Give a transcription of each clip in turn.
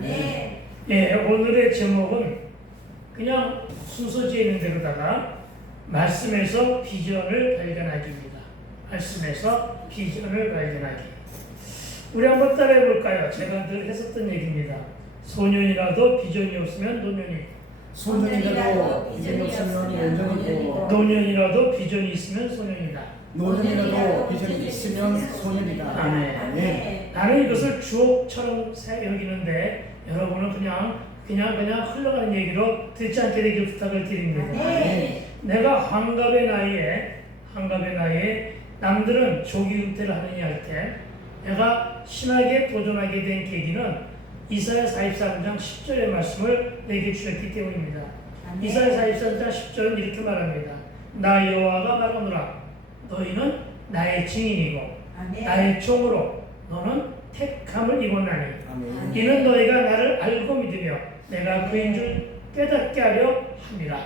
네. 예, 오늘의 제목은 그냥 순서지에 있는 대로다가 말씀에서 비전을 발견하기입니다. 말씀에서 비전을 발견하기. 우리 한번 따라해 볼까요? 제가 늘 했었던 얘기입니다. 소년이라도 비전이 없으면 노년이, 소년이라도 비전이 없으면 노년이고, 노년이라도 비전이 있으면 소년이다. 노년이라도 비전이 있으면 소년이다. 아멘. 네. 나는 이것을 주옥처럼 여기는데 여러분은 그냥 흘러가는 얘기로 듣지 않게 되길 부탁을 드립니다. 네. 내가 환갑의 나이에 남들은 조기 은퇴를 하느냐 할 때 내가 신학에 도전하게 된 계기는 이사야 43장 10절의 말씀을 내게 주셨기 때문입니다. 이사야 43장 10절은 이렇게 말합니다. 나 여호와가 말하노라. 너희는 나의 증인이고 나의 종으로 너는 택함을 입었나니 아멘. 이는 너희가 나를 알고 믿으며 내가 그인 줄 깨닫게 하려 함이라.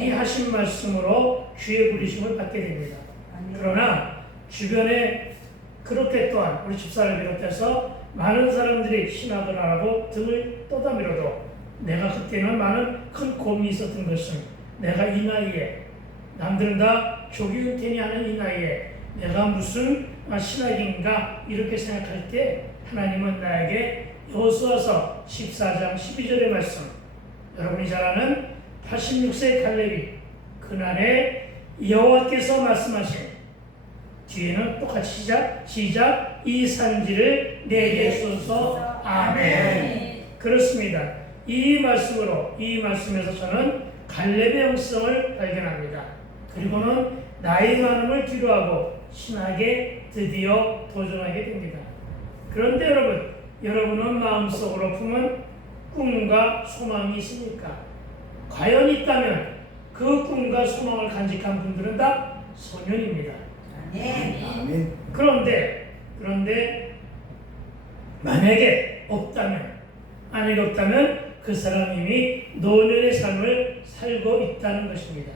이 하신 말씀으로 주의 부르심을 받게 됩니다. 그러나 주변에 그렇게 또한 우리 집사를 비롯해서 많은 사람들이 신학을 하라고 등을 떠다밀어도 내가 그때는 많은 큰 고민이 있었던 것은 내가 이 나이에 남들은 다 조기 은퇴니 하는 이 나이에 내가 무슨 신학인가 이렇게 생각할 때 하나님은 나에게 여호수아서 14장 12절의 말씀, 여러분이 잘 아는 86세 갈렙이 그날에 여호와께서 말씀하신 뒤에는 똑같이 시작 이 산지를 내게 주소서. 아멘. 그렇습니다. 이 말씀에서 저는 갈렙의 영성을 발견합니다. 그리고는 나이 많음을 뒤로하고 신학에 드디어 도전하게 됩니다. 그런데 여러분은 마음속으로 품은 꿈과 소망이 있습니까? 과연 있다면 그 꿈과 소망을 간직한 분들은 다 소년입니다. 아멘. 그런데 만약에 없다면 그 사람이 이미 노년의 삶을 살고 있다는 것입니다.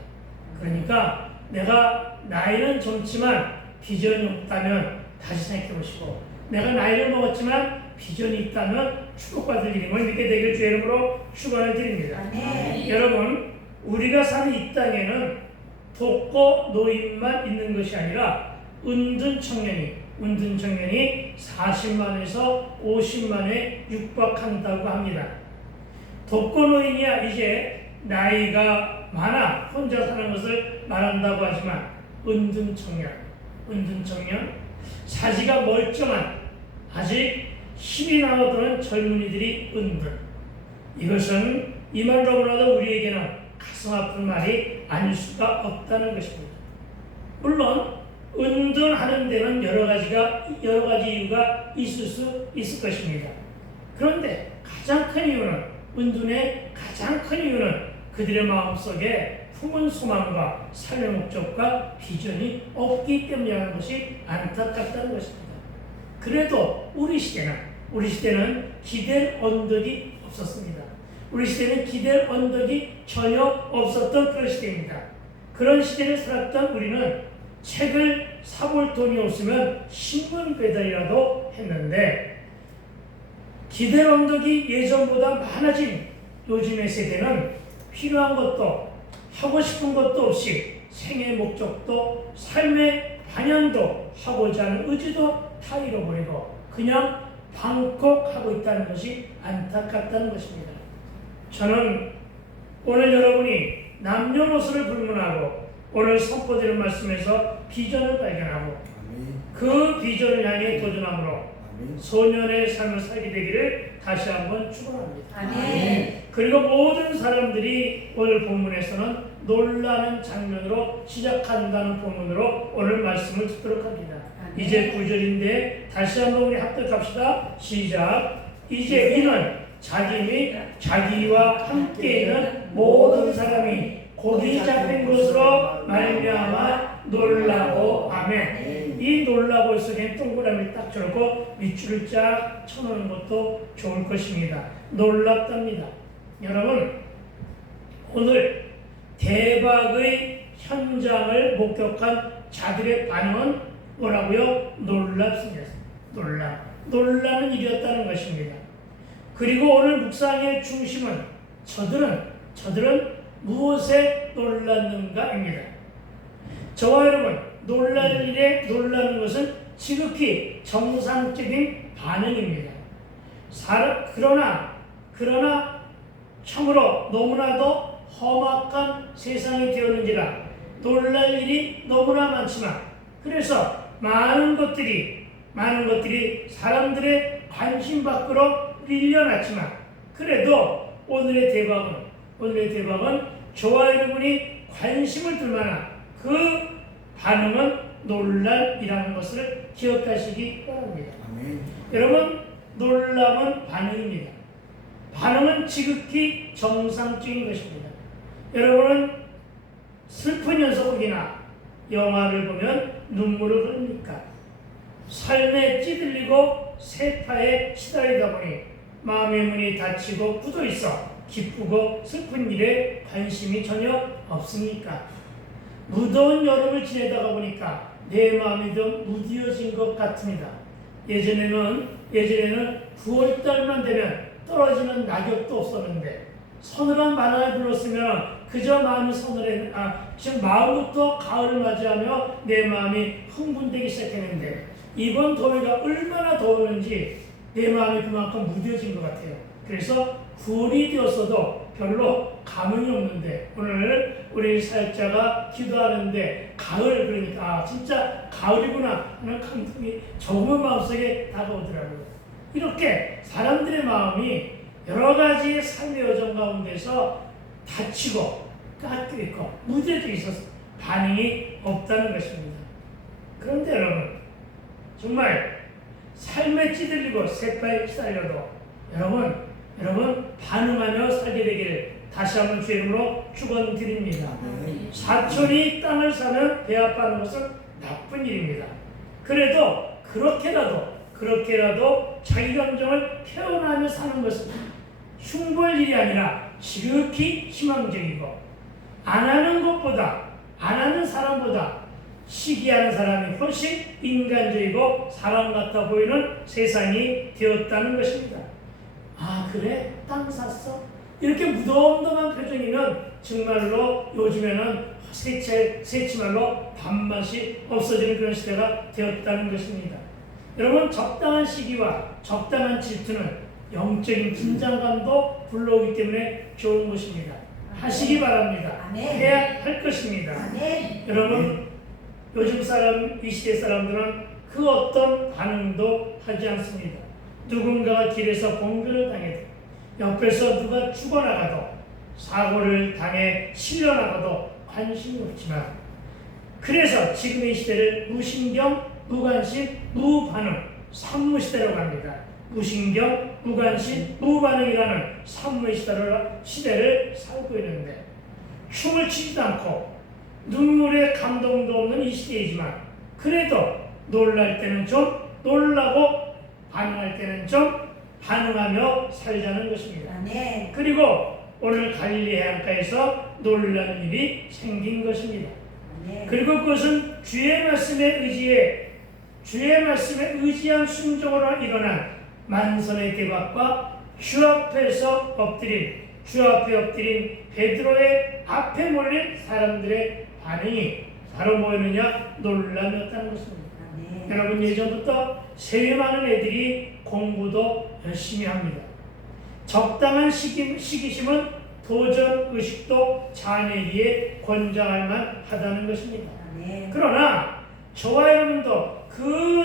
그러니까 내가 나이는 젊지만 비전이 없다면 다시 생각해 보시고, 내가 나이를 먹었지만 비전이 있다면 축복받을 일임을 믿게 되길 주의 이름으로 축원을 드립니다. 여러분, 우리가 사는 이 땅에는 독거 노인만 있는 것이 아니라 은둔 청년이 40만에서 50만에 육박한다고 합니다. 독거 노인이야 이제 나이가 많아 혼자 사는 것을 말한다고 하지만 은둔 청년, 사지가 멀쩡한 아직 힘이 남아도는 젊은이들이 은둔. 이것은 이 말 너무나도 우리에게는 가슴 아픈 말이 아닐 수가 없다는 것입니다. 물론 은둔하는 데는 여러 가지 이유가 있을 것입니다. 그런데 은둔의 가장 큰 이유는 그들의 마음속에 품은 소망과 삶의 목적과 비전이 없기 때문이라는 것이 안타깝다는 것입니다. 그래도 우리 시대는 기댈 언덕이 없었습니다. 우리 시대는 기댈 언덕이 전혀 없었던 그런 시대입니다. 그런 시대를 살았던 우리는 책을 사볼 돈이 없으면 신문 배달이라도 했는데, 기댈 언덕이 예전보다 많아진 요즘의 세대는 필요한 것도 하고 싶은 것도 없이 생의 목적도 삶의 방향도 하고자 하는 의지도 다 잃어버리고 그냥 방콕하고 있다는 것이 안타깝다는 것입니다. 저는 오늘 여러분이 남녀노소를 불문하고 오늘 선포되는 말씀에서 비전을 발견하고 그 비전을 향해 도전함으로 소년의 삶을 살게 되기를 다시 한번 축원합니다. 그리고 모든 사람들이 오늘 본문에서는 놀라는 장면으로 시작한다는 본문으로 오늘 말씀을 듣도록 합니다. 이제 9절인데 다시 한번 우리 합독합시다. 시작. 이제 이는 자기 및 자기와 함께 있는 모든 사람이 고기 잡힌 것으로 말미암아 놀라고. 아멘. 이 놀라고 속에 동그라미 딱 적고 밑줄을 쫙 쳐놓는 것도 좋을 것입니다. 놀랍답니다. 여러분, 오늘 대박의 현장을 목격한 자들의 반응은 뭐라고요? 놀랍습니다. 놀라는 일이었다는 것입니다. 그리고 오늘 묵상의 중심은 저들은 무엇에 놀랐는가입니다. 저와 여러분, 놀랄 일에 놀라는 것은 지극히 정상적인 반응입니다. 그러나 참으로 너무나도 험악한 세상이 되었는지라 놀랄 일이 너무나 많지만, 그래서 많은 것들이 사람들의 관심 밖으로 밀려났지만, 그래도 오늘의 대박은 저와 여러분이 관심을 둘 만한 그 반응은 놀랄이라는 것을 기억하시기 바랍니다. 아멘. 여러분, 놀람은 반응입니다. 반응은 지극히 정상적인 것입니다. 여러분은 슬픈 연속극이나 영화를 보면 눈물을 흘립니까? 삶에 찌들리고 세타에 시달리다 보니 마음의 문이 닫히고 굳어 있어 기쁘고 슬픈 일에 관심이 전혀 없습니까? 무더운 여름을 지내다가 보니까 내 마음이 좀 무디어진 것 같습니다. 예전에는 9월달만 되면 떨어지는 낙엽도 없었는데, 서늘한 바람이 불었으면 그저 마음이 지금 마음부터 가을을 맞이하며 내 마음이 흥분되기 시작했는데, 이번 더위가 얼마나 더웠는지 내 마음이 그만큼 무뎌진 것 같아요. 그래서 9월이 되었어도 별로 감흥이 없는데, 오늘 우리 사역자가 기도하는데 가을, 그러니까 진짜 가을이구나 하는 감동이 조금은 마음속에 다가오더라고요. 이렇게 사람들의 마음이 여러 가지 삶의 여정 가운데서 다치고 깎여있고 무뎌져 있어서 반응이 없다는 것입니다. 그런데 여러분, 정말 삶에 찌들리고 세파에 시달려도 여러분 반응하며 살게 되기를 다시 한번 주의 이름으로 축원드립니다. 사촌이 땅을 사면 배아파는 것은 나쁜 일입니다. 그래도 그렇게라도 자기 감정을 표현하며 사는 것은 흉볼 일이 아니라 지극히 희망적이고, 안 하는 사람보다 시기하는 사람이 훨씬 인간적이고 사람 같아 보이는 세상이 되었다는 것입니다. 아, 그래? 땅 샀어? 이렇게 무덤덤한 표정이면 정말로 요즘에는 새치말로 밥맛이 없어지는 그런 시대가 되었다는 것입니다. 여러분, 적당한 시기와 적당한 질투는 영적인 긴장감도 불러오기 때문에 좋은 것입니다. 하시기 바랍니다. 해야 할 것입니다. 여러분, 요즘 이 시대 사람들은 그 어떤 반응도 하지 않습니다. 누군가가 길에서 봉변을 당해도, 옆에서 누가 죽어나가도, 사고를 당해 실려나가도 관심이 없지만, 그래서 지금 이 시대를 무신경, 무관심, 무반응, 산무시대라고 합니다. 무신경, 무관심, 무반응이라는 산무의 시대를 살고 있는데, 춤을 추지도 않고 눈물에 감동도 없는 이 시대이지만, 그래도 놀랄 때는 좀 놀라고 반응할 때는 좀 반응하며 살자는 것입니다. 그리고 오늘 갈릴리 해안가에서 놀라는 일이 생긴 것입니다. 그리고 그것은 주의 말씀에 의지한 순종으로 일어난 만선의 대박과 주 앞에 엎드린 베드로의 앞에 몰린 사람들의 반응이 바로 뭐였느냐? 놀람이었다는 것입니다. 여러분, 예전부터 세회 많은 애들이 공부도 열심히 합니다. 적당한 시기심은 도전 의식도 자아내기에 권장할 만하다는 것입니다. 그러나 저와 여러분도 그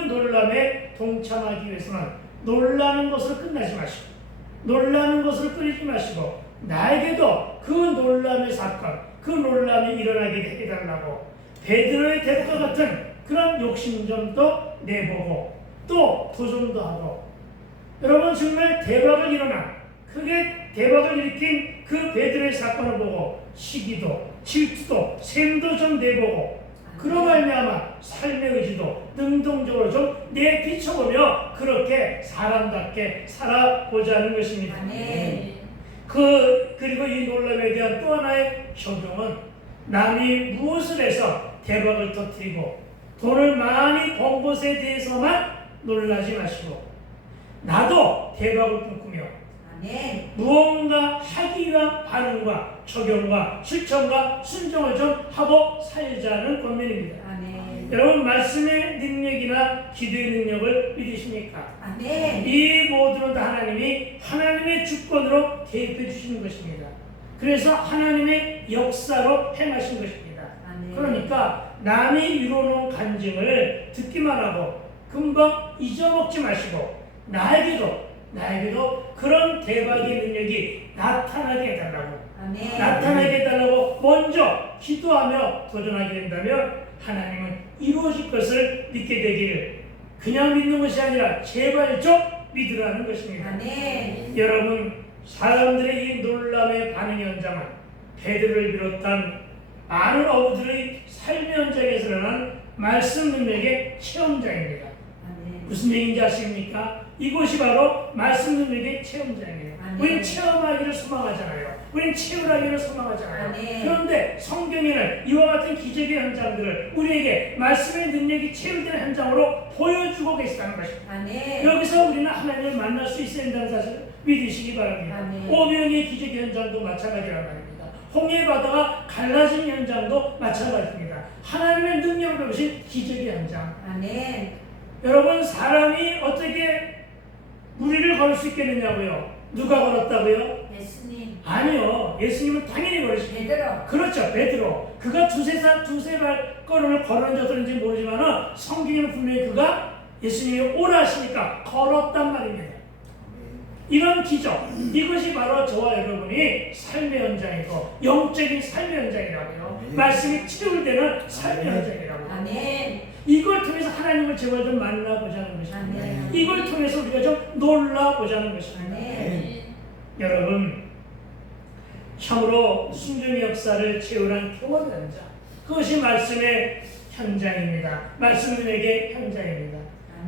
놀람에 동참하기 위해서는 놀라는 것을 끝나지 마시고, 놀라는 것을 끊이지 마시고, 나에게도 그 놀람의 사건, 그 놀람이 일어나게 해달라고 베드로의 대답과 같은 그런 욕심점도 내보고 또 도전도 하고, 여러분, 정말 크게 대박을 일으킨 그 베드로의 사건을 보고 시기도 질투도 샘도 좀 내보고, 그로 말미암아 삶의 의지도 능동적으로 좀 내비춰보며 그렇게 사람답게 살아보자는 것입니다. 그리고 이 놀람에 대한 또 하나의 적용은, 남이 무엇을 해서 대박을 터뜨리고 돈을 많이 번 것에 대해서만 놀라지 마시고, 나도 대박을 꿈꾸며 무언가 하기 위한 반응과 적용과 실천과 순종을 좀 하고 살자는 권면입니다. 여러분 말씀의 능력이나 기도의 능력을 믿으십니까? 이 모두는 다 하나님이 하나님의 주권으로 개입해 주시는 것입니다. 그래서 하나님의 역사로 행하신 것입니다. 그러니까 남이 이루어놓은 간증을 듣기만 하고 금방 잊어먹지 마시고 나에게도 그런 대박의 능력이 나타나게 해달라고 나타나게 해달라고 먼저 기도하며 도전하게 된다면 하나님은 이루어질 것을 믿게 되기를 그냥 믿는 것이 아니라 제발 좀 믿으라는 것입니다. 여러분 사람들의 이 놀람의 반응 현장은 베드로를 비롯한 많은 어부들의 삶의 현장에서 일어난 말씀 능력의 체험장입니다. 무슨 얘기인지 아십니까? 이곳이 바로 말씀 능력의 체험장이에요. 우리는 체험하기를 소망하잖아요. 우리는 체험하기를 소망하잖아요. 그런데 성경에는 이와 같은 기적의 현장들을 우리에게 말씀의 능력이 체험되는 현장으로 보여주고 계시다는 것입니다. 여기서 우리는 하나님을 만날 수 있어야 한다는 사실을 믿으시기 바랍니다. 오병의 기적의 현장도 마찬가지란 말입니다. 홍해 바다가 갈라진 현장도 마찬가지입니다. 하나님의 능력을 보신 기적의 현장. 여러분 사람이 어떻게 무리를 걸을 수 있겠느냐고요? 누가 걸었다고요? 예수님. 아니요. 예수님은 당연히 걸으십니다. 베드로. 그렇죠. 베드로. 그가 두세 발걸음을 걸었는지 어떤지 모르지만 성경에는 분명히 그가 예수님이 오라 하시니까 걸었단 말입니다. 이런 기적, 이것이 바로 저와 여러분이 삶의 현장이고 영적인 삶의 현장이라고요. 말씀이 치유되는 삶의 현장이라고요. 이걸 통해서 하나님을 제발 좀 만나보자는 것입니다. 이걸 통해서 우리가 좀 놀라보자는 것입니다. 여러분 참으로 순종의 역사를 채우는 경험 현장, 그것이 말씀의 현장입니다. 말씀의 현장입니다.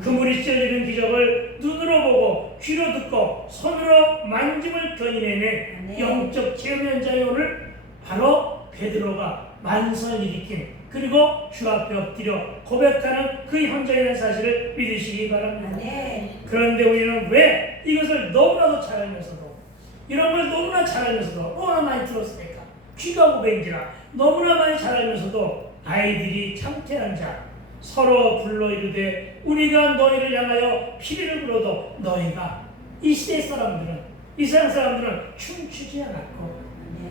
그물이 찢어지는 기적을 눈으로 보고 귀로 듣고 손으로 만짐을 견인해낸 영적 체험 현장이 오늘 바로 베드로가 만선을 일으킨 그리고 주 앞에 엎드려 고백하는 그 현장이라는 사실을 믿으시기 바랍니다. 그런데 우리는 왜 이것을 너무나도 잘 알면서도 이런 걸 너무나 잘 알면서도 너무나 많이 들었으니까 귀가 고백이라 너무나 많이 잘 알면서도 아이들이 창태한 자 서로 불러 이르되 우리가 너희를 향하여 피리를 불어도 너희가 이 시대 사람들은 이 세상 사람들은 춤추지 않았고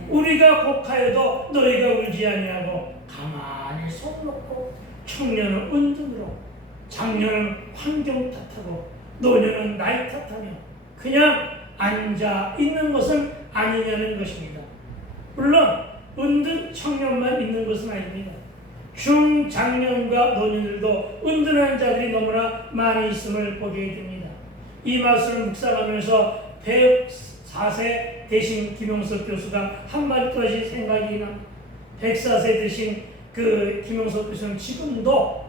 우리가 곡하여도 너희가 울지 아니하고 가만히 손 놓고 청년은 은둔으로 장년은 환경 탓하고 노년은 나이 탓하며 그냥 앉아 있는 것은 아니냐는 것입니다. 물론 은둔 청년만 있는 것은 아닙니다. 중장년과 노년들도 은둔한 자들이 너무나 많이 있음을 보게 됩니다. 이 말씀을 묵상하면서 104세 되신 김용석 교수가 한마디 또 다시 생각이 납니다. 104세 되신 그 김용석 교수는 지금도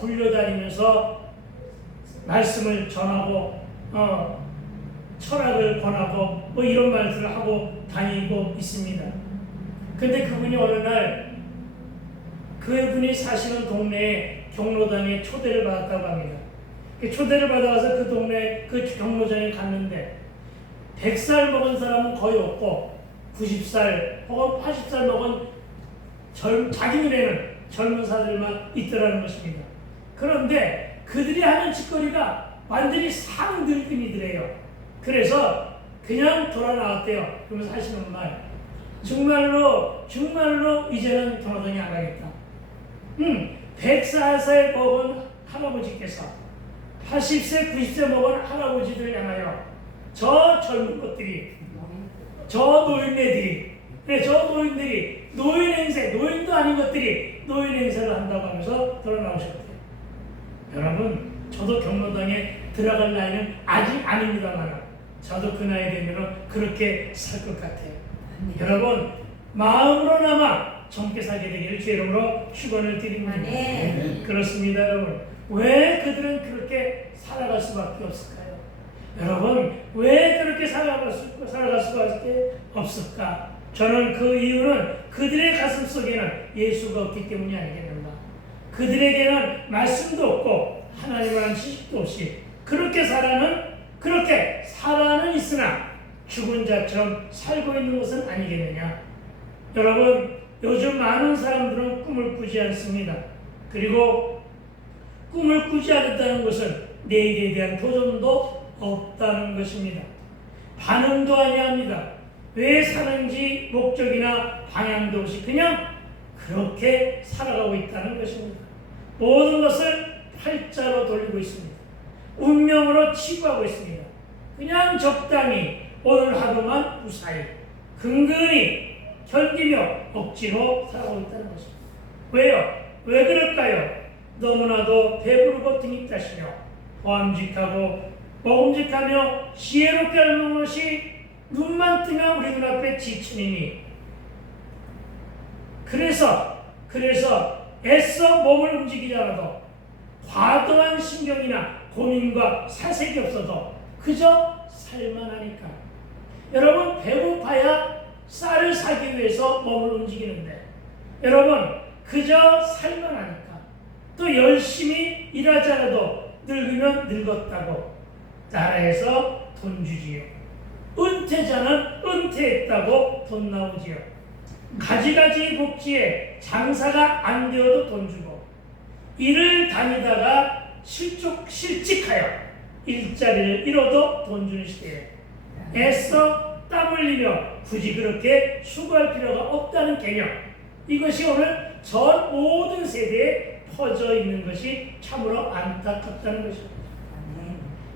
불려다니면서 말씀을 전하고 철학을 권하고 뭐 이런 말들을 하고 다니고 있습니다. 근데 그분이 어느 날 그분이 사시는 동네에 경로당에 초대를 받았다고 합니다. 초대를 받아서 그 동네 그 경로장에 갔는데 100살 먹은 사람은 거의 없고 90살 혹은 80살 먹은 자기 눈에는 젊은 사람들만 있더라는 것입니다. 그런데 그들이 하는 짓거리가 완전히 상늙은이들이에요. 그래서 그냥 돌아 나왔대요. 그러면서 하시는 말, 정말로 이제는 경로당에 안 가겠다. 104살 먹은 할아버지께서 80세, 90세 먹은 할아버지들을 향하여 저 젊은 것들이, 저 노인네들이, 노인 행세, 노인도 아닌 것들이 노인 행세를 한다고 하면서 돌아 나오셨대요. 여러분, 저도 경로당에 들어갈 나이는 아직 아닙니다만 저도 그 나이 되면 그렇게 살 것 같아요. 여러분, 마음으로나마 젊게 살게 되기를 주 이름으로 축원을 드립니다. 그렇습니다, 여러분. 왜 그들은 그렇게 살아갈 수밖에 없을까요? 여러분, 왜 그렇게 살아갈 수밖에 없을까? 저는 그 이유는 그들의 가슴 속에는 예수가 없기 때문이 아니겠는가. 그들에게는 말씀도 없고 하나님이라는 지식도 없이 그렇게 살아는 있음을 죽은 자처럼 살고 있는 것은 아니겠느냐. 여러분, 요즘 많은 사람들은 꿈을 꾸지 않습니다. 그리고 꿈을 꾸지 않았다는 것은 내일에 대한 도전도 없다는 것입니다. 반응도 아니합니다. 왜 사는지 목적이나 방향도 없이 그냥 그렇게 살아가고 있다는 것입니다. 모든 것을 팔자로 돌리고 있습니다. 운명으로 치부하고 있습니다. 그냥 적당히 오늘 하루만 무사히 근근히 견디며 억지로 살아가고 있다는 것입니다. 왜요? 왜 그럴까요? 너무나도 배부르고 등있다시며 보암직하고 먹음직하며 지혜롭게 하는 것이 눈만 뜨면 우리 눈앞에 지천이니 그래서 애써 몸을 움직이지 않아도 과도한 신경이나 고민과 사색이 없어도 그저 살만 하니까. 여러분, 배고파야 쌀을 사기 위해서 몸을 움직이는데 여러분, 그저 살만 하니까 또 열심히 일하지 않아도 늙으면 늙었다고 나라에서 돈 주지요. 은퇴자는 은퇴했다고 돈 나오지요. 가지가지 복지에 장사가 안 되어도 돈 주고 일을 다니다가 실직하여 일자리를 잃어도 돈 주는 시대에 애써 땀 흘리며 굳이 그렇게 수고할 필요가 없다는 개념, 이것이 오늘 전 모든 세대에 퍼져 있는 것이 참으로 안타깝다는 것입니다.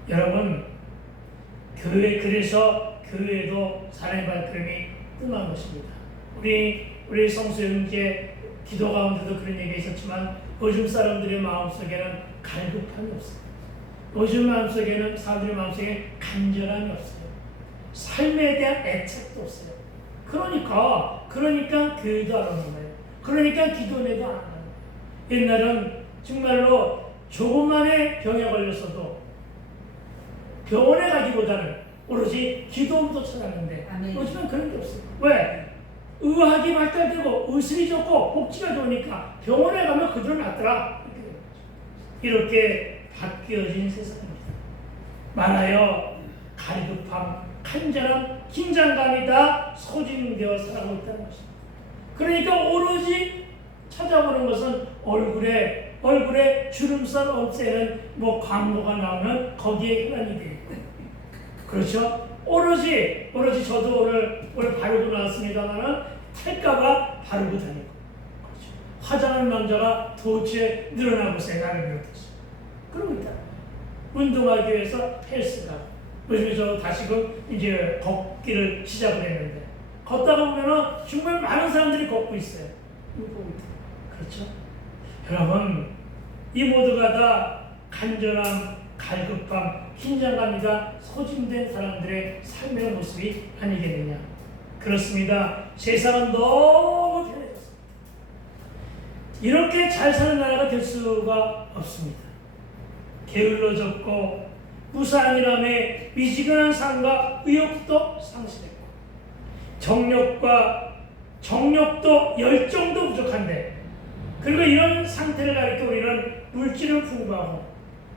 여러분, 그래서 교회도 사랑의 발걸음이 뜸한 것입니다. 우리 성수 형제 기도 가운데도 그런 얘기가 있었지만 요즘 사람들의 마음속에는 갈급함이 없어요. 요즘 마음속에는 사람들의 마음속에 간절함이 없어요. 삶에 대한 애착도 없어요. 그러니까 교회도 안 오는 거예요. 그러니까 기도내도 안 하는 거예요. 옛날은 정말로 조금만의 병에 걸렸어도 병원에 가기보다는 오로지 기도부터 찾았는데 요즘은 그런 게 없어요. 왜? 의학이 발달되고 의술이 좋고 복지가 좋으니까 병원에 가면 그대로 낫더라. 이렇게 바뀌어진 세상입니다. 말하여 갈급함, 간절함, 긴장감이 다 소진되어 살아가고 있다는 것입니다. 그러니까 오로지 찾아보는 것은 얼굴에 주름살 없애는 광고가 나오면 거기에 혈안이 되어 있고, 그렇죠? 오로지 저도 오늘 바르고 나왔습니다만은 탈까봐 바르고 다니고, 그렇죠? 화장하는 남자가 도대체 늘어나고 있어요. 나를 비롯해서. 그러고 있다. 운동하기 위해서 헬스 가고, 요즘에 저 다시금 이제 걷기를 시작을 했는데, 걷다가 보면은 정말 많은 사람들이 걷고 있어요. 그렇죠? 여러분, 이 모두가 다 간절함, 갈급함, 긴장감이 다 소진된 사람들의 삶의 모습이 아니겠느냐. 그렇습니다. 세상은 너무 편해졌습니다. 이렇게 잘 사는 나라가 될 수가 없습니다. 게을러졌고 무사한 일함에 미지근한 삶과 의욕도 상실했고 정력도 열정도 부족한데, 그리고 이런 상태를 가리켜 우리는 물질을 풍부하고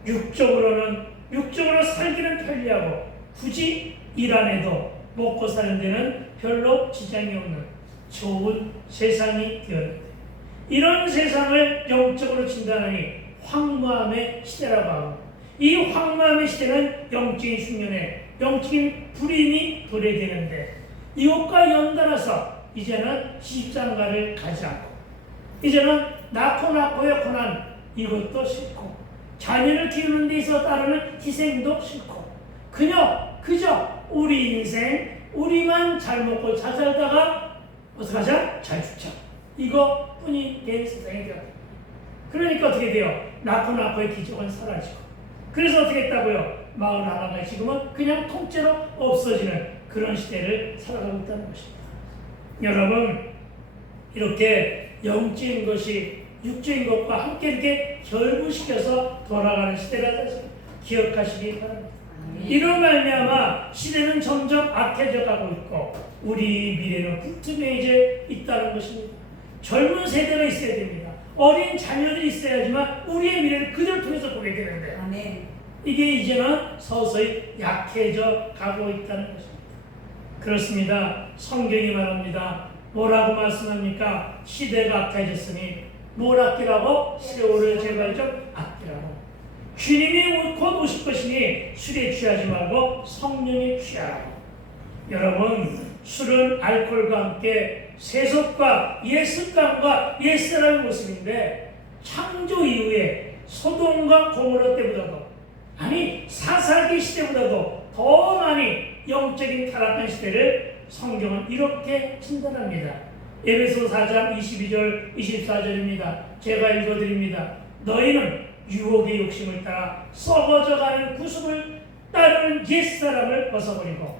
육적으로 살기는 편리하고 굳이 일 안 해도 먹고 사는 데는 별로 지장이 없는 좋은 세상이 되었는데, 이런 세상을 영적으로 진단하니 황무함의 시대라고 하고, 이 황무함의 시대는 영적인 흉년에 영적인 불임이 도래되는데, 이것과 연달아서 이제는 시집장가를 가지 않고, 이제는 낳고의 고난 이것도 싫고, 자녀를 키우는 데 있어 따르는 희생도 싫고, 그저 우리 인생 우리만 잘 먹고 잘 살다가 어떡하자? 잘 죽자. 이것뿐이 된 세상이 되었다. 그러니까 어떻게 돼요? 낳고의 기적은 사라지고, 그래서 어떻게 했다고요? 마을 하나가 지금은 그냥 통째로 없어지는 그런 시대를 살아가고 있다는 것입니다. 여러분, 이렇게 영적인 것이 육적인 것과 함께 이렇게 결부시켜서 돌아가는 시대가 기억하시기 바랍니다. 이로 말미암아 시대는 점점 악해져 가고 있고 우리 미래는 불투명해져 있다는 것입니다. 젊은 세대가 있어야 됩니다. 어린 자녀들이 있어야지만 우리의 미래를 그들을 통해서 보게 되는데, 이게 이제는 서서히 약해져 가고 있다는 것입니다. 그렇습니다. 성경이 말합니다. 뭐라고 말씀합니까? 시대가 악해졌으니 뭘 아끼라고? 세월을 제발 좀 아끼라고. 주님이 곧 오실 것이니 술에 취하지 말고 성령에 취하라고. 여러분, 술은 알코올과 함께 세속과 옛 습관과 옛사람의 모습인데, 창조 이후에 소돔과 고모라 때보다도, 아니 사사기 시대보다도 더 많이 영적인 타락한 시대를 성경은 이렇게 진단합니다. 에베소 4장 22절 24절입니다. 제가 읽어드립니다. 너희는 유혹의 욕심을 따라 썩어져가는 구습을 따르는 옛사람을 벗어버리고,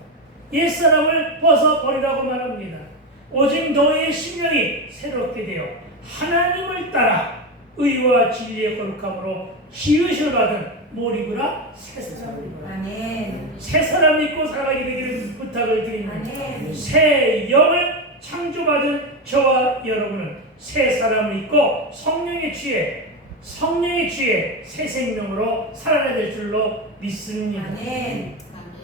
옛사람을 벗어버리라고 말합니다. 오직 너희의 심령이 새롭게 되어 하나님을 따라 의와 진리의 거룩함으로 지으심을 받은 모리구나 새 사람을 새 사람 믿고 살아가게 되기를 부탁을 드립니다. 새 영을 창조받은 저와 여러분은 새 사람을 믿고 성령에 취해 새 생명으로 살아야 될 줄로 믿습니다.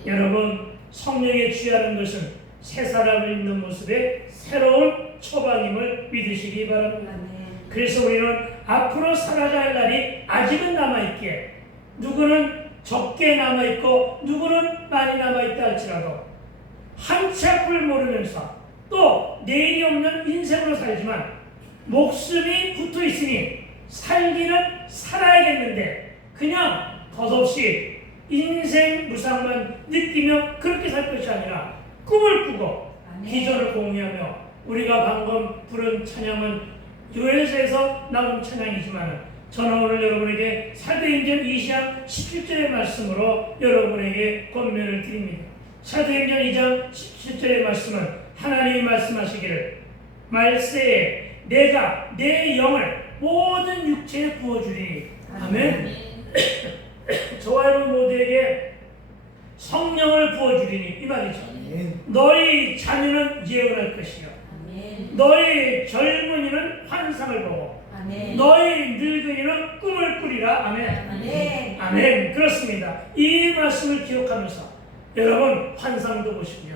여러분, 성령에 취하는 것은 새 사람을 입는 모습의 새로운 처방임을 믿으시기 바랍니다. 그래서 우리는 앞으로 살아갈 날이 아직은 남아있기에, 누구는 적게 남아있고 누구는 많이 남아있다 할지라도 한치 앞을 모르면서 또 내일이 없는 인생으로 살지만 목숨이 붙어있으니 살기는 살아야겠는데 그냥 덧없이 인생 무상만 느끼며 그렇게 살 것이 아니라 꿈을 꾸고 비전을 공유하며, 우리가 방금 부른 찬양은 요엘서에서 나온 찬양이지만 저는 오늘 여러분에게 사도행전 2장 17절의 말씀으로 여러분에게 권면을 드립니다. 사도행전 2장 17절의 말씀은 하나님이 말씀하시기를 말세에 내가 내 영을 모든 육체에 부어주리니. 아멘. 저와 여러분 모두에게 성령을 부어주리니 이 말이죠. 너희 자녀는 예언할 것이요, 너희 젊은이는 환상을 보고 너희 늙은이는 꿈을 꾸리라. 아멘. 아멘. 그렇습니다. 이 말씀을 기억하면서 여러분 환상도 보시고요,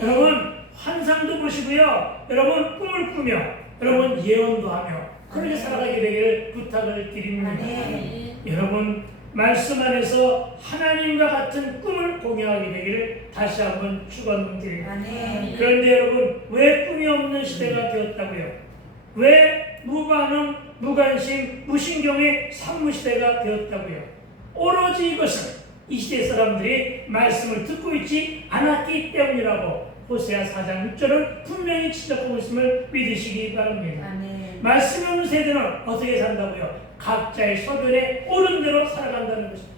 여러분 환상도 보시고요, 여러분 꿈을 꾸며 여러분 예언도 하며 그렇게 살아가게 되기를 부탁을 드립니다. 여러분 말씀 안에서 하나님과 같은 꿈을 공유하게 되기를 다시 한번 축원드립니다. 그런데 여러분, 왜 꿈이 없는 시대가 되었다고요? 왜 무반응, 무관심, 무신경의 산무시대가 되었다고요? 오로지 이것은 이 시대 사람들이 말씀을 듣고 있지 않았기 때문이라고 호세아 4장 6절은 분명히 지적하고 있음을 믿으시기 바랍니다. 말씀이 없는 세대는 어떻게 산다고요? 각자의 소견에 옳은 대로 살아간다는 것입니다.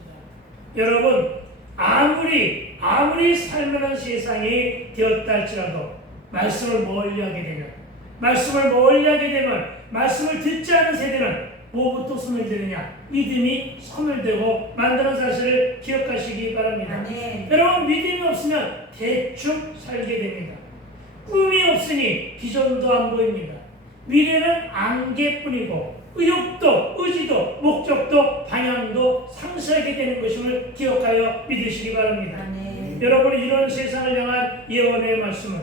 여러분, 아무리 살만한 세상이 되었다 할지라도 말씀을 멀리하게 되면, 말씀을 듣지 않은 세대는 뭐부터 손을 드느냐? 믿음이 손을 대고 만드는 사실을 기억하시기 바랍니다. 여러분, 믿음이 없으면 대충 살게 됩니다. 꿈이 없으니 비전도 안 보입니다. 미래는 안개뿐이고 의욕도, 의지도, 목적도, 방향도 상실하게 되는 것임을 기억하여 믿으시기 바랍니다. 여러분, 이런 세상을 향한 예언의 말씀은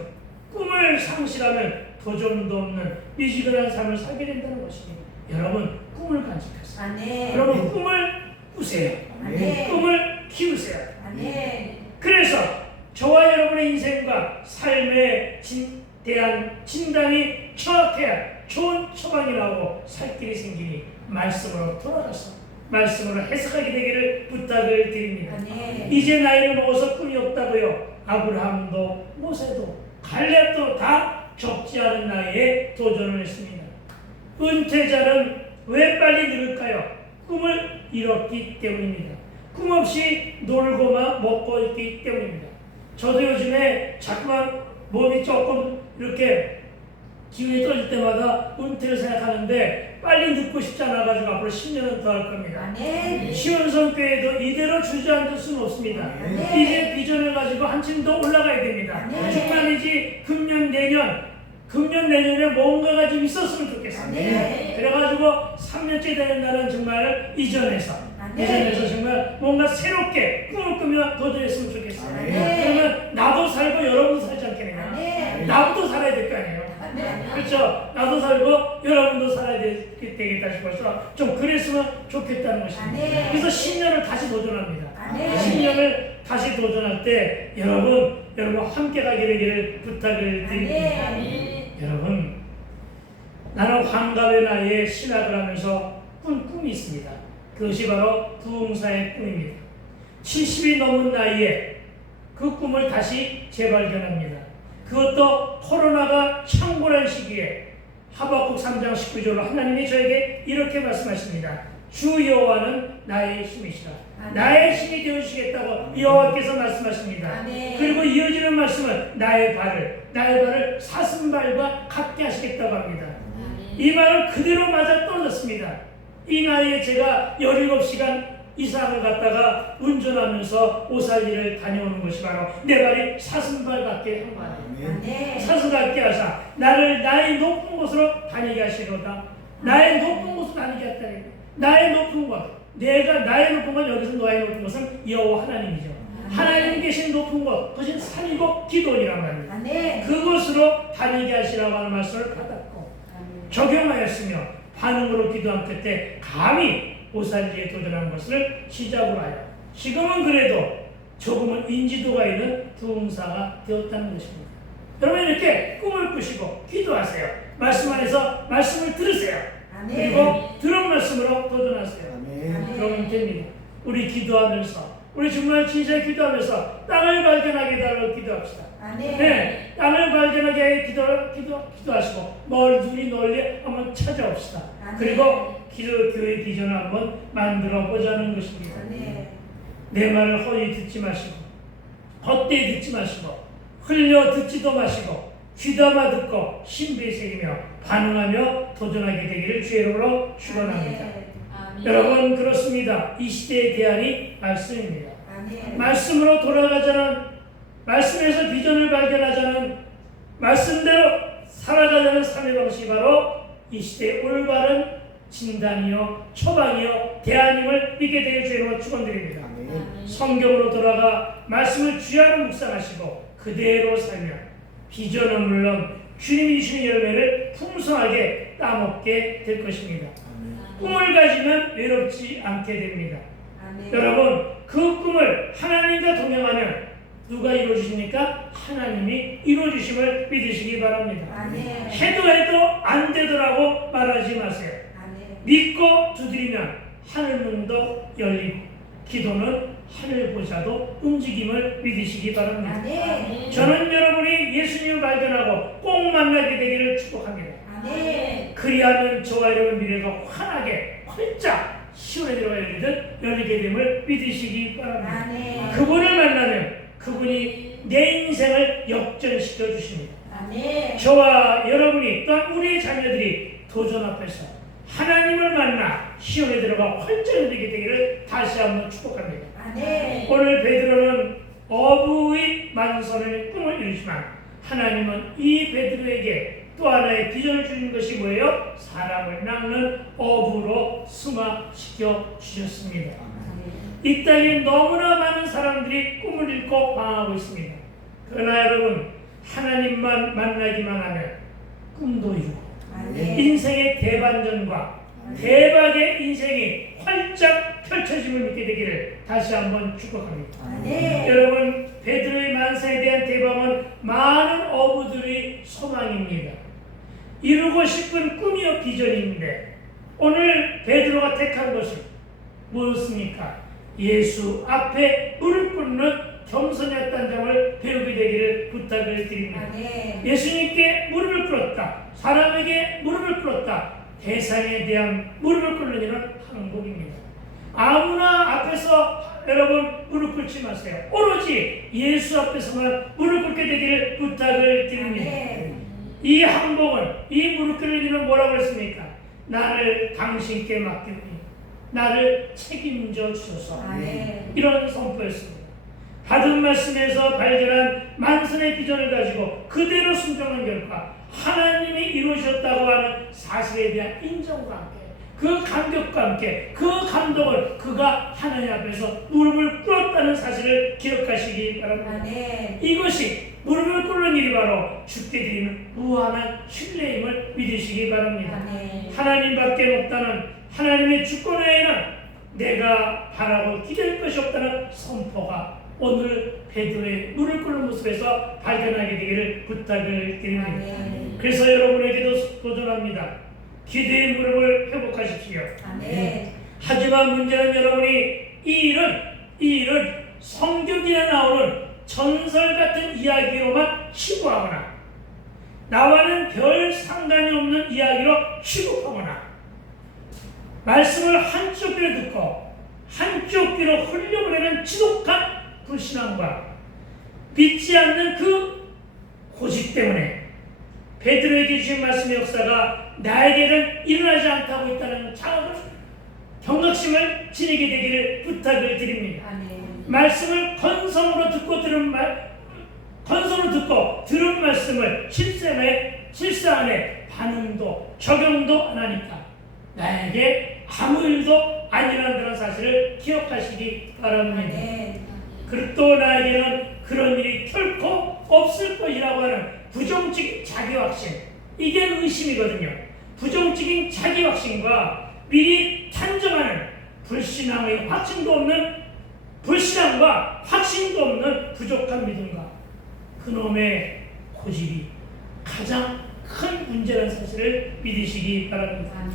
꿈을 상실하면 도전도 없는 미지근한 삶을 살게 된다는 것입니다. 여러분, 꿈을 간직하세요. 여러분, 꿈을 꾸세요. 꿈을 키우세요. 그래서 저와 여러분의 인생과 삶에 대한 진단이 정확해야 좋은 처방이 나오고 살 길이 생기니 말씀으로 돌아가서 말씀으로 해석하게 되기를 부탁을 드립니다. 이제 나이를 먹어서 꿈이 없다고요? 아브라함도 모세도 갈렙도 다 적지 않은 나이에 도전을 했습니다. 은퇴자는 왜 빨리 늙을까요? 꿈을 잃었기 때문입니다. 꿈 없이 놀고만 먹고 있기 때문입니다. 저도 요즘에 자꾸만 몸이 조금 이렇게 기운이 떨어질 때마다 은퇴를 생각하는데 빨리 늙고 싶지 않아가지고 앞으로 10년은 더 할 겁니다. 시원성교회도 이대로 주저앉을 수는 없습니다. 이제 비전을 가지고 한층 더 올라가야 됩니다. 정말이지 금년 내년에 뭔가가 좀 있었으면 좋겠습니다. 그래가지고 3년째 되는 날은 정말 이전에서 정말 뭔가 새롭게 꿈을 꾸며 도전했으면 좋겠습니다. 그러면 나도 살고 여러분도 살지 되겠다 싶어서 좀 그랬으면 좋겠다는 것입니다. 그래서 10년을 다시 도전합니다. 10년을 다시 도전할 때 여러분 함께 가게 되기를 부탁을 드립니다. 여러분, 나는 환갑의 나이에 신학을 하면서 꾼 꿈이 있습니다. 그것이 바로 부흥사의 꿈입니다. 70이 넘은 나이에 그 꿈을 다시 재발견합니다. 그것도 코로나가 창궐한 시기에 하박국 3장 19절로 하나님이 저에게 이렇게 말씀하십니다. 주 여호와는 나의 힘이시라. 나의 힘이 되어주시겠다고 여호와께서 말씀하십니다. 그리고 이어지는 말씀은 나의 발을 사슴발과 같게 하시겠다고 합니다. 이 말은 그대로 맞아 떨어졌습니다. 이 나이에 제가 17시간 이상을 갔다가 운전하면서 오살리를 다녀오는 것이 바로 내 발이 사슴발 같게 한 거예요. 사슴 같게 하사 나를 나의 높은 곳으로 다니게 하시로다. 나의 높은 곳으로 다니게 했다는 거예요. 나의 높은 곳, 내가 나의 높은 곳, 여기서 너의 높은 곳은 여호와 하나님이죠. 하나님 계신 높은 곳, 그것은 산이고 기도이란 말입니다. 그곳으로 다니게 하시라고 하는 말씀을 받았고 적용하였으며 반응으로 기도한 끝에 감히 오살리에 도전한 것을 시작으로 하여 지금은 그래도 조금은 인지도가 있는 부흥사가 되었다는 것입니다. 여러분, 이렇게 꿈을 꾸시고 기도하세요. 말씀 안에서 말씀을 들으세요. 그리고 들은 말씀으로 도전하세요. 그러면 됩니다. 우리 기도하면서, 우리 정말 진실하게 기도하면서 땅을 발견하게 달라고 기도합시다. 네, 땅을 발견하게 기도하시고 눈이 널리 한번 찾아옵시다. 그리고 교회 비전을 한번 만들어 보자는 것입니다. 내 말을 허위 듣지 마시고 헛되이 듣지 마시고 흘려 듣지도 마시고 귀담아 듣고 신비에 새기며 반응하며 도전하게 되기를 주의 이름으로 축원합니다. 여러분, 그렇습니다. 이 시대의 대안이 말씀입니다. 말씀으로 돌아가자는, 말씀에서 비전을 발견하자는, 말씀대로 살아가자는 삶의 방식이 바로 이 시대의 올바른 진단이요 처방이요 대안임을 믿게 되길 주의 이름으로 축원드립니다. 성경으로 돌아가 말씀을 주야로 묵상하시고 그대로 살며 비전은 물론 주님이 주신 열매를 풍성하게 따먹게 될 것입니다. 꿈을 가지면 외롭지 않게 됩니다. 여러분, 그 꿈을 하나님과 동행하면 누가 이루어주십니까? 하나님이 이루어주심을 믿으시기 바랍니다. 해도 안 되더라고 말하지 마세요. 믿고 두드리면 하늘문도 열리고 기도는 하늘보좌도 움직임을 믿으시기 바랍니다. 저는 여러분이 예수님을 발견하고 꼭 만나게 되기를 축복합니다. 그리하면 저와 여러분 미래가 환하게 활짝 시온에 들어가 열리게 됨을 믿으시기 바랍니다. 그분을 만나면 그분이 내 인생을 역전시켜 주십니다. 저와 여러분이 또한 우리의 자녀들이 도전 앞에서 하나님을 만나 시온에 들어가 활짝 열리게 되기를 다시 한번 축복합니다. 오늘 베드로는 어부의 만선의 꿈을 이루지만 하나님은 이 베드로에게 또 하나의 비전을 주는 것이 뭐예요? 사람을 낚는 어부로 승화시켜 주셨습니다. 이 땅에 너무나 많은 사람들이 꿈을 잃고 방황하고 있습니다. 그러나 여러분, 하나님만 만나기만 하면 꿈도 이루고 인생의 대반전과 대박의 인생이 활짝 펼쳐짐을 믿게 되기를 다시 한번 축복합니다. 여러분, 베드로의 만세에 대한 대박은 많은 어부들의 소망입니다. 이루고 싶은 꿈이요 비전인데 오늘 베드로가 택한 것은 무엇입니까? 예수 앞에 무릎 꿇는 겸손했다는 점을 배우게 되기를 부탁을 드립니다. 예수님께 무릎을 꿇었다. 사람에게 무릎을 꿇었다. 대상에 대한 무릎을 꿇는 일은 항복입니다. 아무나 앞에서 여러분 무릎 꿇지 마세요. 오로지 예수 앞에서만 무릎 꿇게 되기를 부탁을 드립니다. 이 항복은, 이 무릎 꿇는 일은 뭐라고 했습니까? 나를 당신께 맡기고 나를 책임져 주소서. 이런 선포였습니다. 받은 말씀에서 발견한 만선의 비전을 가지고 그대로 순종한 결과 하나님이 이루셨다고 하는 사실에 대한 인정과 함께 그 감격과 함께 그 감동을 그가 하나님 앞에서 무릎을 꿇었다는 사실을 기억하시기 바랍니다. 이것이 무릎을 꿇는 일이 바로 주께 드리는 무한한 신뢰임을 믿으시기 바랍니다. 하나님밖에 없다는 하나님의 주권 외에는 내가 바라고 기댈 것이 없다는 선포가 오늘 베드로의 무릎 꿇는 모습에서 발견하게 되기를 부탁을 드립니다. 그래서 여러분에게도 도전합니다. 기대의 무릎을 회복하십시오. 하지만 문제는 여러분이 이 일은 성경에 나오는 전설 같은 이야기로만 치부하거나 나와는 별 상관이 없는 이야기로 취급하거나 말씀을 한쪽 귀로 듣고 한쪽 귀로 흘려보내는 지독한 불신앙과 믿지 않는 그 고집 때문에 베드로에게 주신 말씀의 역사가 나에게는 일어나지 않다고 있다는 자각을 경각심을 지니게 되기를 부탁을 드립니다. 말씀을 건성으로 듣고 들은 말씀을 실사 안에 반응도 적용도 안 하니까 나에게 아무 일도 안 일어난다는 사실을 기억하시기 바랍니다. 또 나에게는 그런 일이 결코 없을 것이라고 하는 부정적인 자기확신, 이게 의심이거든요. 부정적인 자기확신과 미리 단정하는 불신앙과 확신도 없는 부족한 믿음과 그놈의 고집이 가장 큰 문제라는 사실을 믿으시기 바랍니다.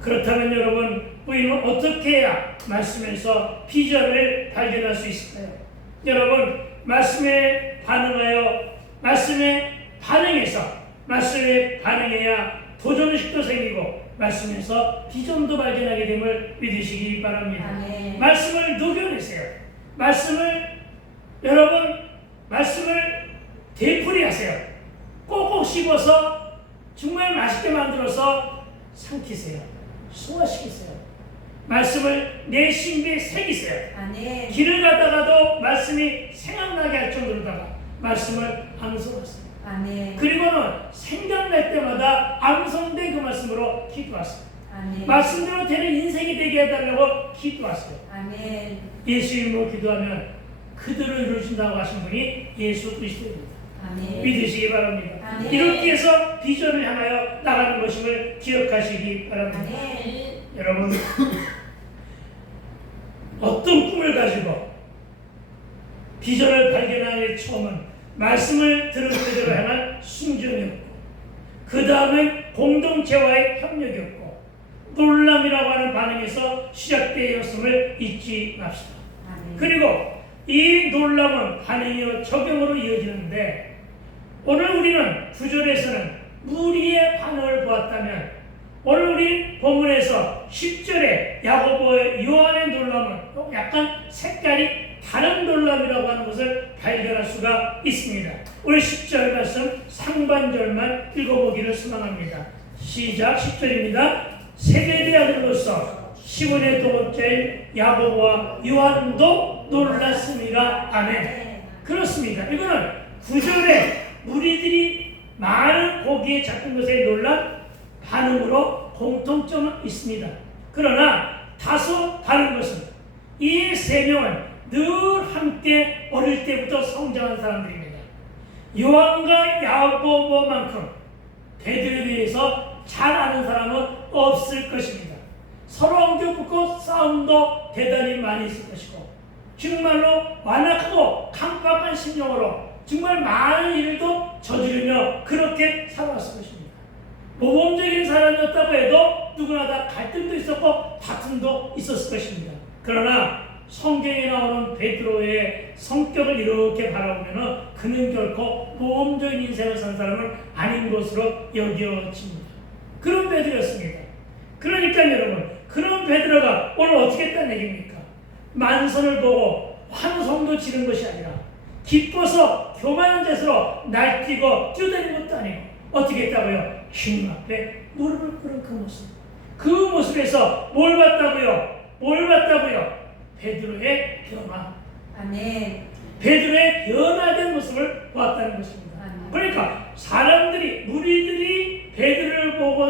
그렇다면 여러분, 우리는 어떻게 해야 말씀에서 비전을 발견할 수 있을까요? 여러분, 말씀에 반응해야 도전의식도 생기고 말씀에서 비전도 발견하게 됨을 믿으시기 바랍니다. 말씀을 녹여내세요. 말씀을 되풀이하세요. 꼭꼭 씹어서 정말 맛있게 만들어서 삼키세요. 소화시키세요. 말씀을 내 신비에 새기세요. 길을 가다가도 말씀이 생각나게 할 정도로다가 말씀을 암송하세요. 그리고는 생각날 때마다 암송된 그 말씀으로 기도하세요. 말씀대로 되는 인생이 되게 해달라고 기도하세요. 예수 이름으로 기도하면 그들을 이루신다고 하신 분이 예수 그리스도입니다. 믿으시기 바랍니다. 이렇게 해서 비전을 향하여 나가는 것임을 기억하시기 바랍니다. 여러분, 어떤 꿈을 가지고 비전을 발견하는 처음은 말씀을 들은 그대로 향한 순종이었고, 그 다음에 공동체와의 협력이었고, 놀람이라고 하는 반응에서 시작되었음을 잊지 맙시다. 그리고 이 놀람은 반응이요 적용으로 이어지는데, 오늘 우리는 구절에서는 무리의 반응을 보았다면, 오늘 우리 본문에서 10절에 야고보의 요한의 놀람은 약간 색깔이 다른 놀람이라고 하는 것을 발견할 수가 있습니다. 우리 10절 말씀 상반절만 읽어보기를 소망합니다. 시작. 10절입니다. 세배대 아들로서 시몬의 동업자인 야고보와 요한도 놀랐습니다. 아멘. 그렇습니다. 이거는 9절에 무리들이 많은 고기에 잡힌 것에 놀란 반응으로 공통점은 있습니다. 그러나 다소 다른 것은 이 세 명은 늘 함께 어릴 때부터 성장한 사람들입니다. 요한과 야고보만큼 베드로에 대해서 잘 아는 사람은 없을 것입니다. 서로 엉겨붙고 싸움도 대단히 많이 있을 것이고, 정말로 완악하고 강박한 심령으로 정말 많은 일도 저지르며 그렇게 살아왔을 것입니다. 모범적인 사람이었다고 해도 누구나 다 갈등도 있었고 다툼도 있었을 것입니다. 그러나 성경에 나오는 베드로의 성격을 이렇게 바라보면 그는 결코 모범적인 인생을 산 사람은 아닌 것으로 여겨집니다. 그런 베드로였습니다. 그러니까 여러분, 그런 베드로가 오늘 어떻게 했다는 얘기입니까? 만선을 보고 환성도 지른 것이 아니라 기뻐서 교만한 자세로 날뛰고 뛰어다니는 것도 아니고 어떻게 했다고요? 주님 앞에 무릎을 꿇은 그 모습, 그 모습에서 뭘 봤다고요? 베드로의 변화. 베드로의 변화된 모습을 보았다는 것입니다. 그러니까 무리들이 베드로를 보고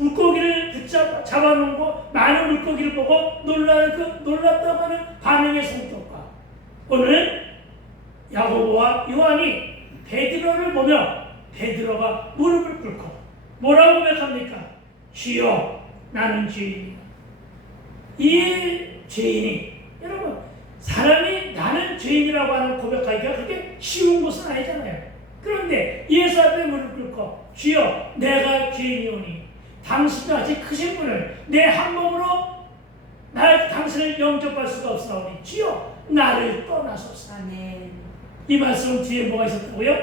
물고기를 잡아놓고 많은 물고기를 보고 놀랐다고 하는 반응의 성격과 오늘 야고보와 요한이 베드로를 보며 베드로가 무릎을 꿇고 뭐라고 고백합니까? 주여 나는 죄인이다. 이 죄인이 여러분 사람이 나는 죄인이라고 하는 고백하기가 그렇게 쉬운 것은 아니잖아요. 그런데 예수 앞에 무릎 꿇고 주여 내가 죄인이오니 당신과 같이 크신 분을 내 한 몸으로 당신을 영접할 수가 없사오니 주여 나를 떠나소서. 아멘. 이 말씀 뒤에 뭐가 있었다고요?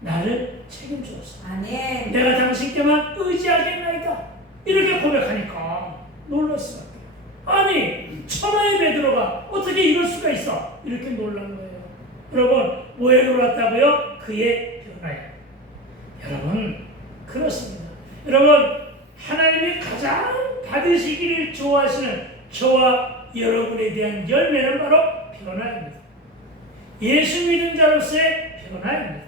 나를 책임주소서. 아멘. 내가 당신께만 의지하겠나이다. 이렇게 고백하니까 놀랐어요. 아니 천하의 베드로가 어떻게 이럴 수가 있어? 이렇게 놀란 거예요. 여러분 뭐에 놀랐다고요? 그의 변화에. 여러분 그렇습니다. 여러분 하나님이 가장 받으시기를 좋아하시는 저와 여러분에 대한 열매는 바로 변화입니다. 예수 믿은 자로서의 변화입니다.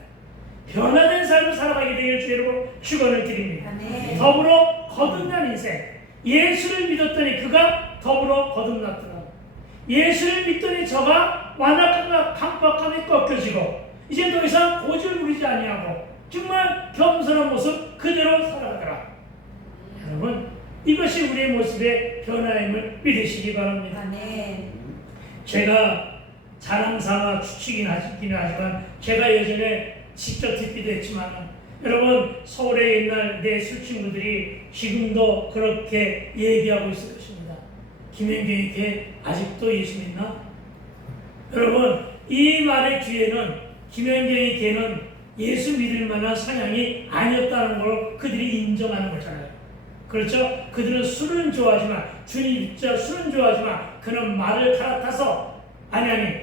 변화된 삶을 살아가게 되길 주 여러분 축원을 드립니다. 아멘. 더불어 거듭난 인생. 예수를 믿었더니 그가 더불어 거듭났더라. 예수를 믿더니 저가 완악함과 강박함이 꺾여지고 이제 더 이상 고집을 부리지 아니하고 정말 겸손한 모습 그대로 살아가더라. 여러분 이것이 우리의 모습의 변화임을 믿으시기 바랍니다. 아멘. 제가 자랑삼아 추측이긴 하지만 제가 예전에 직접 듣기도 했지만 여러분 서울의 옛날 내 술친구들이 지금도 그렇게 얘기하고 있을 것입니다. 김현경이 걔 아직도 예수 믿나? 여러분 이 말의 뒤에는 김현경이 걔는 예수 믿을 만한 성향이 아니었다는 걸 그들이 인정하는 거잖아요. 그렇죠? 그들은 술은 좋아하지만 주님 자 술은 좋아하지만 그는 말을 갈아타서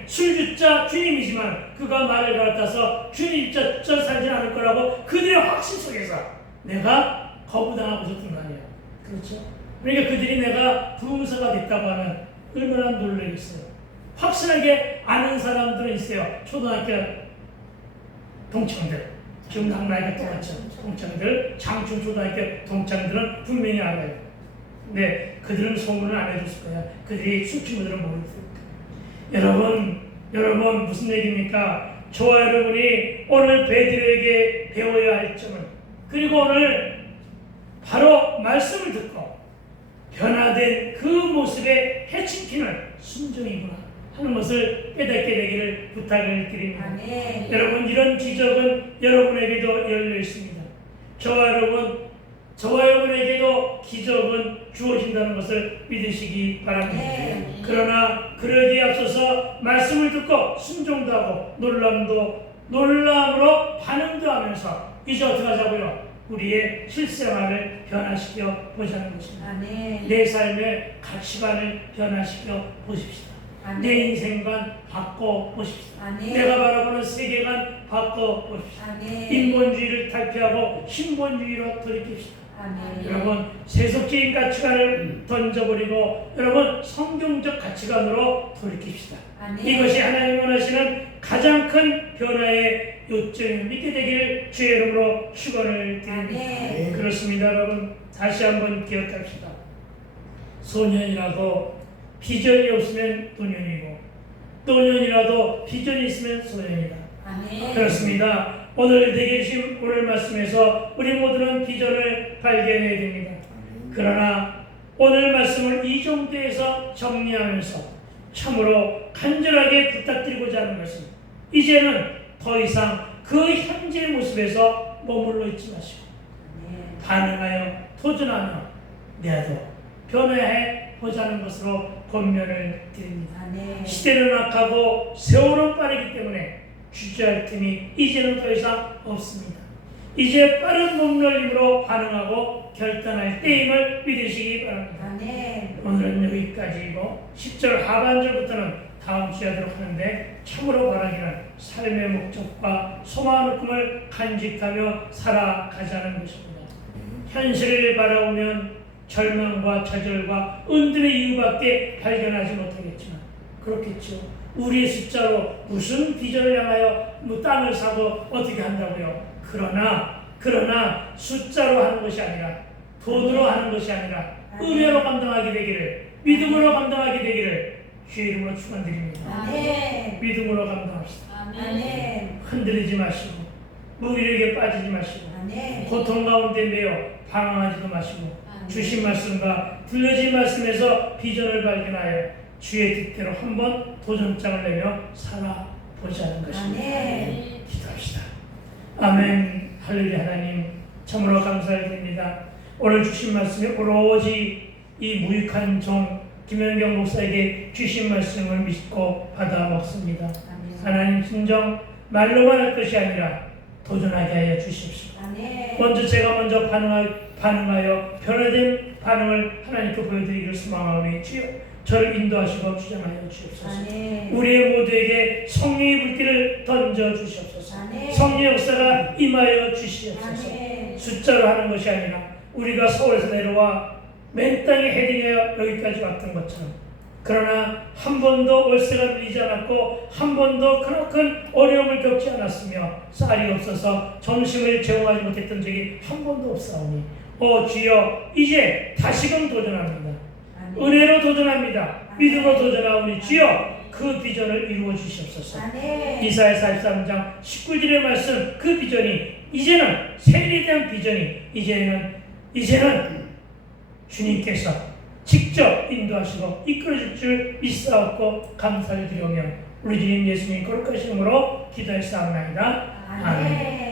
술 주자 주님이지만 그가 말을 갈아타서 주님 자 살지 않을 거라고 그들의 확신 속에서 내가 거부당하고 있었던 거 아니에요. 그렇죠? 그러니까 그들이 내가 부흥사가 됐다고 하면 얼마나 놀라겠어요. 확실하게 아는 사람들은 있어요. 초등학교 동창들 지금 나이가 똑같죠. 동창들 장충 초등학교 동창들은 분명히 알아요. 근데 그들은 소문을 안 해줬을 거야. 그들이 술친구들은 모를 거예요. 여러분 무슨 얘기입니까? 저와 여러분이 오늘 베드로에게 배워야 할 점은 그리고 오늘 바로 말씀을 듣고 변화된 그 모습의 해침핀을 순종이구나 하는 것을 깨닫게 되기를 부탁을 드립니다. 아멘. 여러분 이런 기적은 여러분에게도 열려 있습니다. 저와 여러분에게도 기적은 주어진다는 것을 믿으시기 바랍니다. 네. 그러나 그러기에 앞서서 말씀을 듣고 순종도 하고 놀람으로 반응도 하면서 이제 어떻게 하자고요? 우리의 실생활을 변화시켜 보자는 것입니다. 아멘. 내 삶의 가치관을 변화시켜 보십시다. 아멘. 내 인생관 바꿔보십시다. 아멘. 내가 바라보는 세계관 바꿔보십시다. 아멘. 인본주의를 탈피하고 신본주의로 돌이킵시다. 아멘. 여러분 세속적인 가치관을 던져버리고 여러분 성경적 가치관으로 돌이킵시다. 아멘. 이것이 하나님 원하시는 가장 큰 변화의 요점을 믿게 되기를 주의 이름으로 축원을 드립니다. 아멘. 그렇습니다. 여러분 다시 한번 기억합시다. 소년이라도 비전이 없으면 도년이고 도년이라도 비전이 있으면 소년이다. 아멘. 그렇습니다. 오늘 되게 주신 오늘 말씀에서 우리 모두는 비전을 발견해야 됩니다. 그러나 오늘 말씀을 이 정도에서 정리하면서 참으로 간절하게 부탁드리고자 하는 것은 이제는 더 이상 그 현재의 모습에서 머물러 있지 마시고 반응하여 도전하며 내도 변화해 보자는 것으로 권면을 드립니다. 아멘. 시대는 악하고 세월은 빠르기 때문에 주저할 틈이 이제는 더 이상 없습니다. 이제 빠른 몸놀림으로 반응하고 결단할 때임을 믿으시기 바랍니다. 아멘. 오늘은 여기까지이고 10절 하반절부터는 다음 주에 하도록 하는데 참으로 바라기는 삶의 목적과 소망의 꿈을 간직하며 살아가자는 것입니다. 현실을 바라보면 절망과 좌절과 은둔의 이유밖에 발견하지 못하겠지만 그렇겠죠. 우리의 숫자로 무슨 비전을 향하여 땅을 사고 어떻게 한다고요? 그러나 숫자로 하는 것이 아니라 돈으로 하는 것이 아니라 은혜로 감당하게 되기를, 믿음으로 감당하게 되기를 주의 이름으로 축원드립니다. 아멘. 믿음으로 감당합시다. 아멘. 흔들리지 마시고 무기력에 빠지지 마시고 아멘. 고통 가운데 매여 방황하지도 마시고 주신 말씀과 들려진 말씀에서 비전을 발견하여 주의 뜻대로 한번 도전장을 내며 살아보자는 것입니다. 아멘. 기도합시다. 아멘. 할렐루야. 하나님 참으로 감사드립니다. 오늘 주신 말씀이 오로지 이 무익한 종 김현경 목사에게 주신 말씀을 믿고 받아 먹습니다. 하나님 진정 말로만 할 것이 아니라 도전하게 하여 주십시오. 아멘. 먼저 제가 먼저 반응하여 변화된 반응을 하나님께 보여드리기를 소망하오니 주여 저를 인도하시고 주장하여 주옵소서. 아멘. 우리 모두에게 성령의 불길을 던져 주시옵소서. 아멘. 성령의 역사가 임하여 주시옵소서. 아멘. 숫자로 하는 것이 아니라 우리가 서울에서 내려와 맨 땅에 헤딩하여 여기까지 왔던 것처럼, 그러나 한 번도 월세가 밀리지 않았고 한 번도 그렇게 어려움을 겪지 않았으며 쌀이 없어서 점심을 제공하지 못했던 적이 한 번도 없사오니 주여 이제 다시금 도전합니다. 아멘. 은혜로 도전합니다. 믿음으로 도전하오니 주여 그 비전을 이루어 주시옵소서. 아멘. 이사야 43장 19절의 말씀, 그 비전이 이제는 세일에 대한 비전이 이제는 주님께서 직접 인도하시고 이끌어줄 줄 믿사옵고 감사를 드리오며 우리 주님 예수님 거룩하신 이름으로 기도했사옵나이다. 아멘.